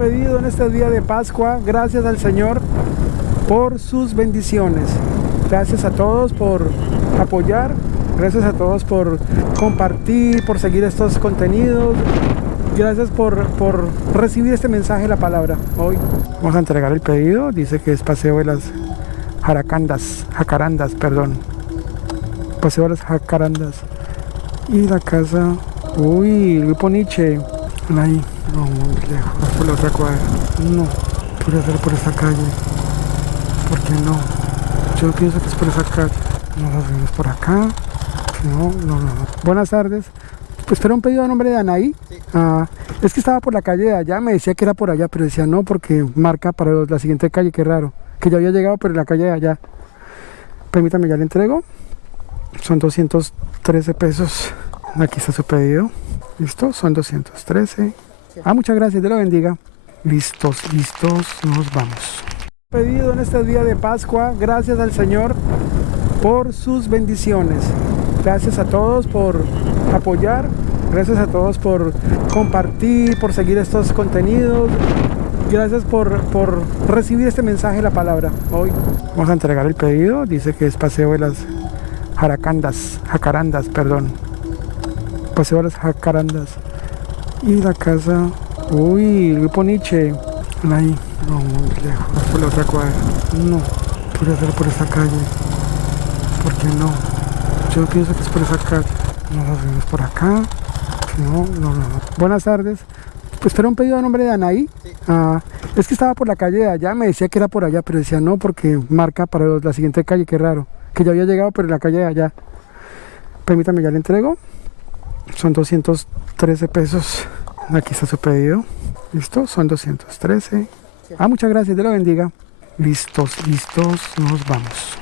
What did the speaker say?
Pedido en este día de Pascua, gracias al Señor por sus bendiciones. Gracias a todos por apoyar, gracias a todos por compartir, por seguir estos contenidos. Gracias por recibir este mensaje de la palabra. Hoy vamos a entregar el pedido. Dice que es Paseo de las Jacarandas, perdón. Paseo de las Jacarandas. Y la casa, uy, Grupo Nietzsche. Ahí, no, muy lejos, por la otra cuadra. No, podría ser por esta calle. ¿Por qué no? Yo pienso que es por esa calle. No, nos vemos por acá. No. Buenas tardes. Pues era un pedido a nombre de Anaí. Sí. Es que estaba por la calle de allá, me decía que era por allá, pero decía no, porque marca para la siguiente calle, qué raro. Que ya había llegado, pero en la calle de allá. Permítame, ya le entrego. Son 213 pesos. Aquí está su pedido. ¿Listo? Son 213. Muchas gracias, Dios lo bendiga. Listos, nos vamos. Pedido en este día de Pascua, gracias al Señor por sus bendiciones. Gracias a todos por apoyar, gracias a todos por compartir, por seguir estos contenidos. Gracias por recibir este mensaje de la palabra. Hoy vamos a entregar el pedido. Dice que es Paseo de las Jacarandas, perdón. Paseo de las Jacarandas. Y la casa, uy, Grupo Nietzsche. Ahí, no, muy lejos, por la otra cuadra. No, podría ser por esta calle. ¿Por qué no? Yo pienso que es por esa calle. No, nos vemos por acá. No. Buenas tardes. Pues era un pedido a nombre de Anaí. Sí. Es que estaba por la calle de allá, me decía que era por allá, pero decía no, porque marca para la siguiente calle, qué raro. Que ya había llegado, pero en la calle de allá. Permítame, ya le entrego. Son 213 pesos. Aquí está su pedido. ¿Listo? Son 213. Muchas gracias, Dios lo bendiga. Listos, nos vamos.